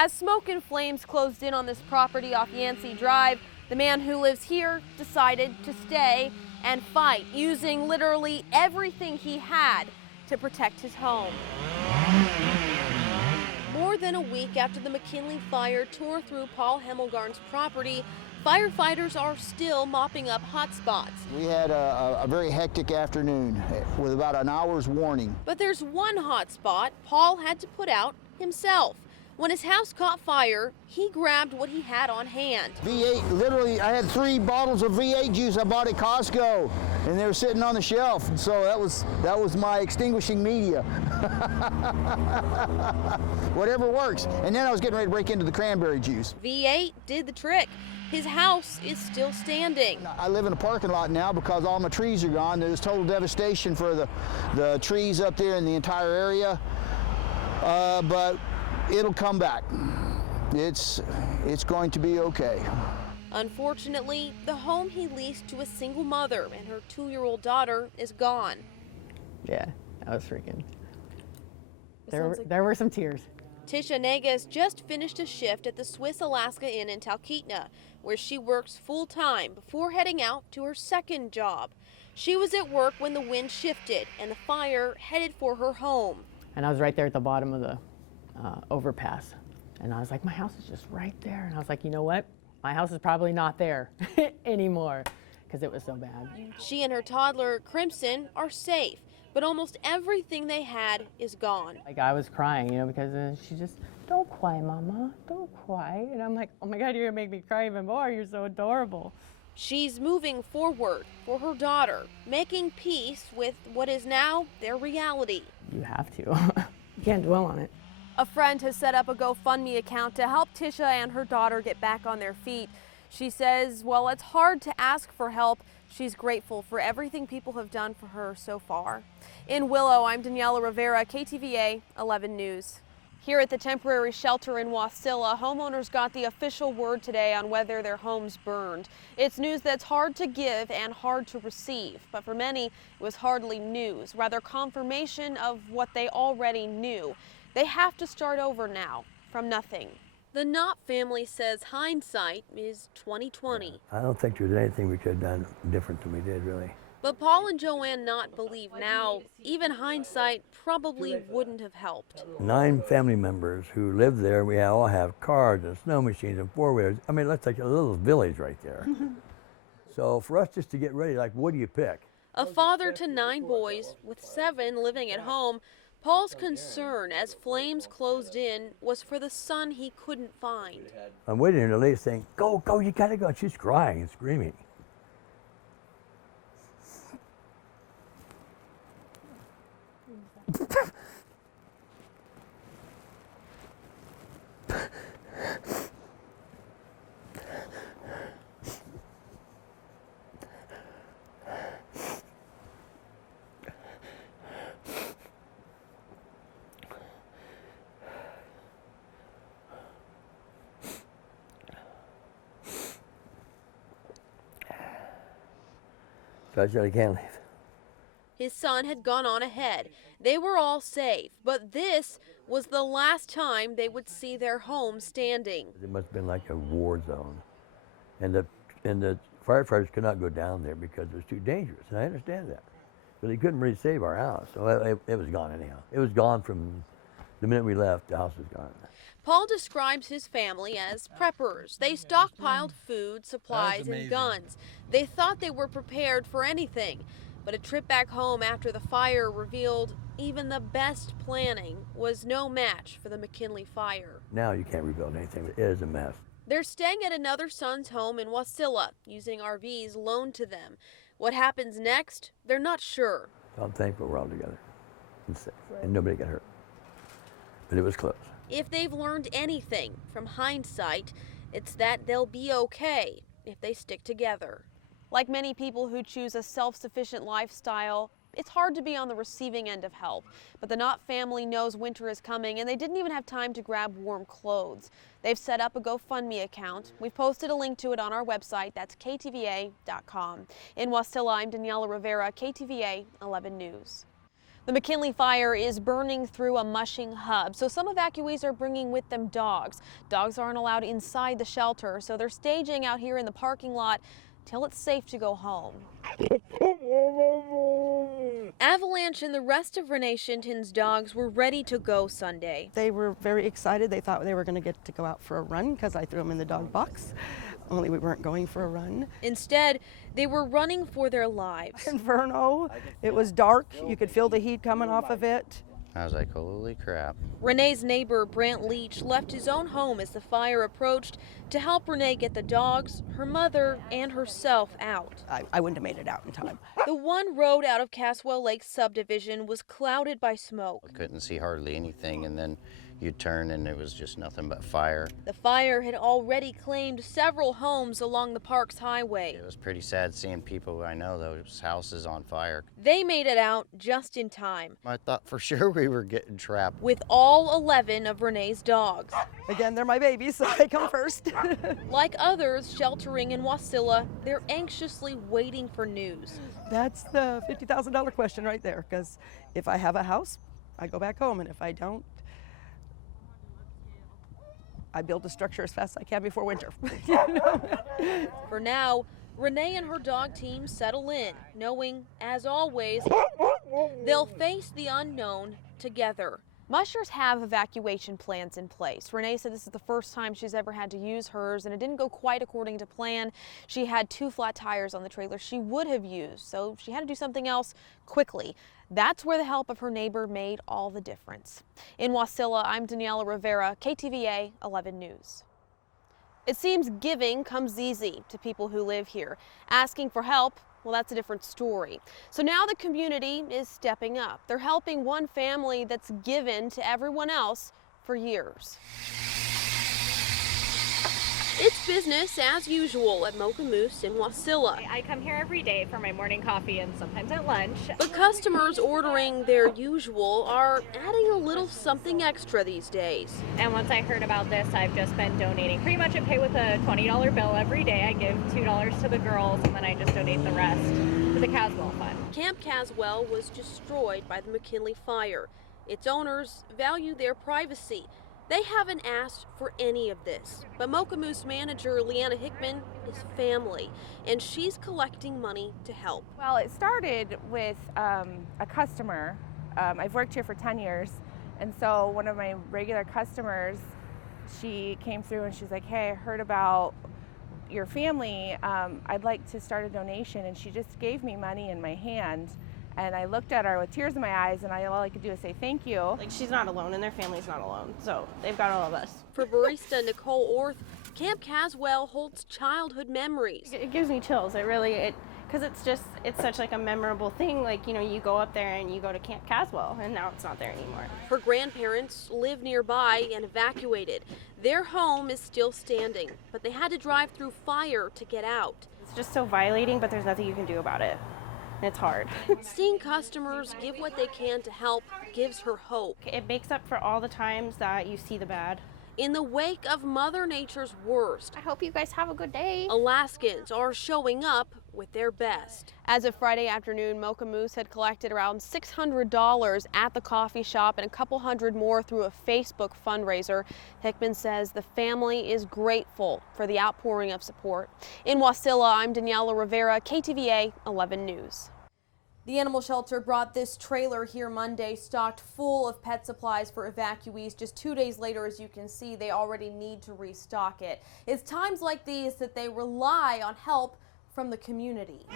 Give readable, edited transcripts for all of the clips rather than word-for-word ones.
As smoke and flames closed in on this property off Yancey Drive, the man who lives here decided to stay and fight, using literally everything he had to protect his home. More than a week after the McKinley Fire tore through Paul Hemmelgarn's property, firefighters are still mopping up hot spots. We had a very hectic afternoon with about an hour's warning. But there's one hot spot Paul had to put out himself. When his house caught fire, he grabbed what he had on hand. V8, literally, I had 3 bottles of V8 juice I bought at Costco, and they were sitting on the shelf. And so that was my extinguishing media. Whatever works. And then I was getting ready to break into the cranberry juice. V8 did the trick. His house is still standing. I live in a parking lot now because all my trees are gone. There's total devastation for the trees up there in the entire area. But it'll come back. It's going to be okay. Unfortunately, the home he leased to a single mother and her 2-year-old daughter is gone. Yeah, that was freaking. There were some tears. Tisha Negas just finished a shift at the Swiss Alaska Inn in Talkeetna, where she works full-time before heading out to her second job. She was at work when the wind shifted and the fire headed for her home. And I was right there at the bottom of the overpass. And I was like, my house is just right there. And I was like, you know what? My house is probably not there anymore because it was so bad. She and her toddler, Crimson, are safe, but almost everything they had is gone. Like I was crying, you know, because she just, don't cry, Mama, don't cry. And I'm like, oh my God, you're gonna make me cry even more. You're so adorable. She's moving forward for her daughter, making peace with what is now their reality. You have to. You can't dwell on it. A friend has set up a GoFundMe account to help Tisha and her daughter get back on their feet. She says, while it's hard to ask for help, she's grateful for everything people have done for her so far. In Willow, I'm Daniela Rivera, KTVA 11 News. Here at the temporary shelter in Wasilla, homeowners got the official word today on whether their homes burned. It's news that's hard to give and hard to receive, but for many, it was hardly news, rather confirmation of what they already knew. They have to start over now, from nothing. The Knott family says hindsight is 20/20. I don't think there's anything we could have done different than we did, really. But Paul and Joanne Knott believe now, even hindsight probably wouldn't have helped. 9 family members who live there, we all have cars and snow machines and 4-wheelers. I mean, that's like a little village right there. So for us just to get ready, like, what do you pick? A father to 9 boys, with 7 living at home, Paul's concern as flames closed in was for the son he couldn't find. I'm waiting and the lady's saying, go, go, you gotta go. She's crying and screaming. So I said, I can't leave. His son had gone on ahead. They were all safe, but this was the last time they would see their home standing. It must have been like a war zone. And the firefighters could not go down there because it was too dangerous, and I understand that. But they couldn't really save our house, so it was gone anyhow. It was gone from the minute we left, the house was gone. Paul describes his family as preppers. They stockpiled food, supplies, and guns. They thought they were prepared for anything. But a trip back home after the fire revealed even the best planning was no match for the McKinley Fire. Now you can't rebuild anything. It is a mess. They're staying at another son's home in Wasilla, using RVs loaned to them. What happens next, they're not sure. I'm thankful we're all together and safe, and nobody got hurt. But it was close. If they've learned anything from hindsight, it's that they'll be okay if they stick together. Like many people who choose a self-sufficient lifestyle, it's hard to be on the receiving end of help. But the Knott family knows winter is coming, and they didn't even have time to grab warm clothes. They've set up a GoFundMe account. We've posted a link to it on our website. That's ktva.com. In Wasilla, I'm Daniela Rivera, KTVA 11 News. The McKinley Fire is burning through a mushing hub, so some evacuees are bringing with them dogs. Dogs aren't allowed inside the shelter, so they're staging out here in the parking lot till it's safe to go home. Avalanche and the rest of Renee Shinton's dogs were ready to go Sunday. They were very excited. They thought they were going to get to go out for a run because I threw them in the dog box, only we weren't going for a run. Instead, they were running for their lives. Inferno, it was dark. You could feel the heat coming off of it. I was like, holy crap. Renee's neighbor, Brant Leach, left his own home as the fire approached to help Renee get the dogs, her mother, and herself out. I wouldn't have made it out in time. The one road out of Caswell Lake subdivision was clouded by smoke. I couldn't see hardly anything, and then you turn and it was just nothing but fire. The fire had already claimed several homes along the park's highway. It was pretty sad seeing people I know, those houses on fire. They made it out just in time. I thought for sure we were getting trapped. With all 11 of Renee's dogs. Again, they're my babies, so they come first. Like others sheltering in Wasilla, they're anxiously waiting for news. That's the $50,000 question right there, because if I have a house, I go back home, and if I don't, I build a structure as fast as I can before winter. For now, Renee and her dog team settle in, knowing, as always, they'll face the unknown together. Mushers have evacuation plans in place. Renee said this is the first time she's ever had to use hers, and it didn't go quite according to plan. She had 2 flat tires on the trailer she would have used, so she had to do something else quickly. That's where the help of her neighbor made all the difference. In Wasilla, I'm Daniela Rivera, KTVA 11 News. It seems giving comes easy to people who live here. Asking for help, well, that's a different story. So now the community is stepping up. They're helping one family that's given to everyone else for years. It's business as usual at Mocha Moose in Wasilla. I come here every day for my morning coffee and sometimes at lunch. But customers ordering their usual are adding a little something extra these days. And once I heard about this, I've just been donating. Pretty much I pay with a $20 bill every day. I give $2 to the girls and then I just donate the rest to the Caswell Fund. Camp Caswell was destroyed by the McKinley Fire. Its owners value their privacy. They haven't asked for any of this, but Mocha Moose manager Leanna Hickman is family, and she's collecting money to help. Well, it started with a customer. I've worked here for 10 years, and so one of my regular customers, she came through and she's like, hey, I heard about your family. I'd like to start a donation, and she just gave me money in my hand. And I looked at her with tears in my eyes, and all I could do is say thank you. Like, she's not alone, and their family's not alone, so they've got all of us. For barista Nicole Orth, Camp Caswell holds childhood memories. It gives me chills. It really, because it's such like a memorable thing. Like, you know, you go up there and you go to Camp Caswell, and now it's not there anymore. Her grandparents live nearby and evacuated. Their home is still standing, but they had to drive through fire to get out. It's just so violating, but there's nothing you can do about it. It's hard. Seeing customers give what they can to help gives her hope. It makes up for all the times that you see the bad. In the wake of Mother Nature's worst, I hope you guys have a good day. Alaskans are showing up with their best. As of Friday afternoon, Mocha Moose had collected around $600 at the coffee shop and a couple hundred more through a Facebook fundraiser. Hickman says the family is grateful for the outpouring of support. In Wasilla, I'm Daniela Rivera, KTVA 11 News. The animal shelter brought this trailer here Monday, stocked full of pet supplies for evacuees. Just 2 days later, as you can see, they already need to restock it. It's times like these that they rely on help from the community.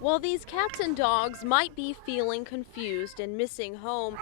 While these cats and dogs might be feeling confused and missing home,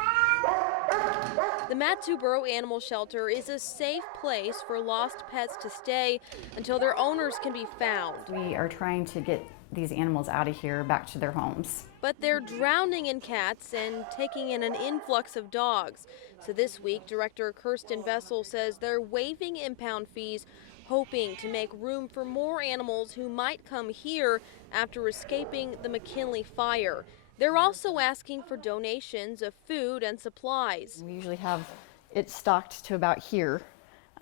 the Matsuboro Animal Shelter is a safe place for lost pets to stay until their owners can be found. We are trying to get these animals out of here back to their homes. But they're drowning in cats and taking in an influx of dogs. So this week, Director Kirsten Vessel says they're waiving impound fees, hoping to make room for more animals who might come here after escaping the McKinley Fire. They're also asking for donations of food and supplies. We usually have it stocked to about here.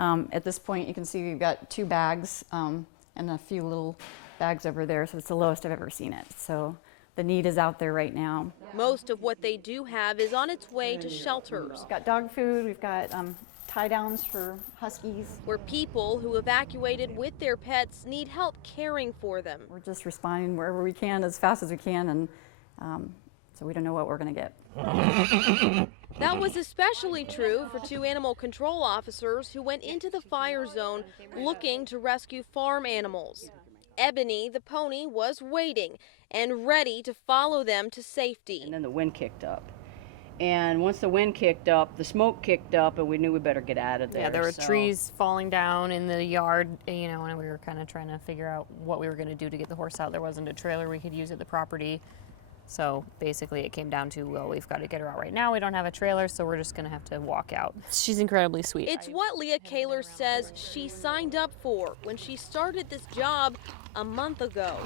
At this point, you can see we've got 2 bags and a few little bags over there, so it's the lowest I've ever seen it. So the need is out there right now. Most of what they do have is on its way to shelters, We've got dog food, we've got tie downs for huskies. where people who evacuated with their pets need help caring for them. We're just responding wherever we can as fast as we can, and so we don't know what we're going to get. That was especially true for 2 animal control officers who went into the fire zone looking to rescue farm animals. Ebony, the pony, was waiting and ready to follow them to safety. And then the wind kicked up. And once the wind kicked up, the smoke kicked up, and we knew we better get out of there. Yeah, there were trees falling down in the yard, you know, and we were kind of trying to figure out what we were going to do to get the horse out. There wasn't a trailer we could use at the property. So basically it came down to, well, we've got to get her out right now. We don't have a trailer, so we're just going to have to walk out. She's incredibly sweet. It's what Leah Kaler says she signed up for when she started this job a month ago.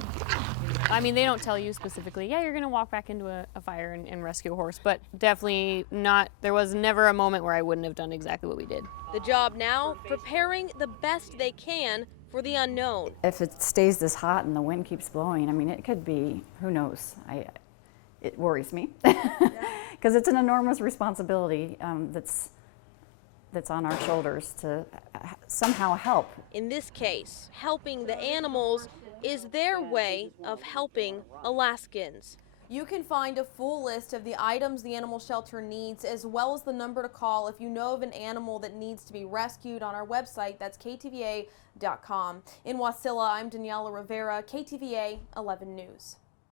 I mean, they don't tell you specifically, yeah, you're going to walk back into a fire and rescue a horse, but definitely not, there was never a moment where I wouldn't have done exactly what we did. The job now, preparing the best they can for the unknown. If it stays this hot and the wind keeps blowing, I mean, it could be, who knows? It worries me because it's an enormous responsibility that's on our shoulders to somehow help. In this case, helping the animals is their way of helping Alaskans. You can find a full list of the items the animal shelter needs, as well as the number to call if you know of an animal that needs to be rescued, on our website. That's ktva.com. In Wasilla, I'm Daniela Rivera, KTVA 11 News.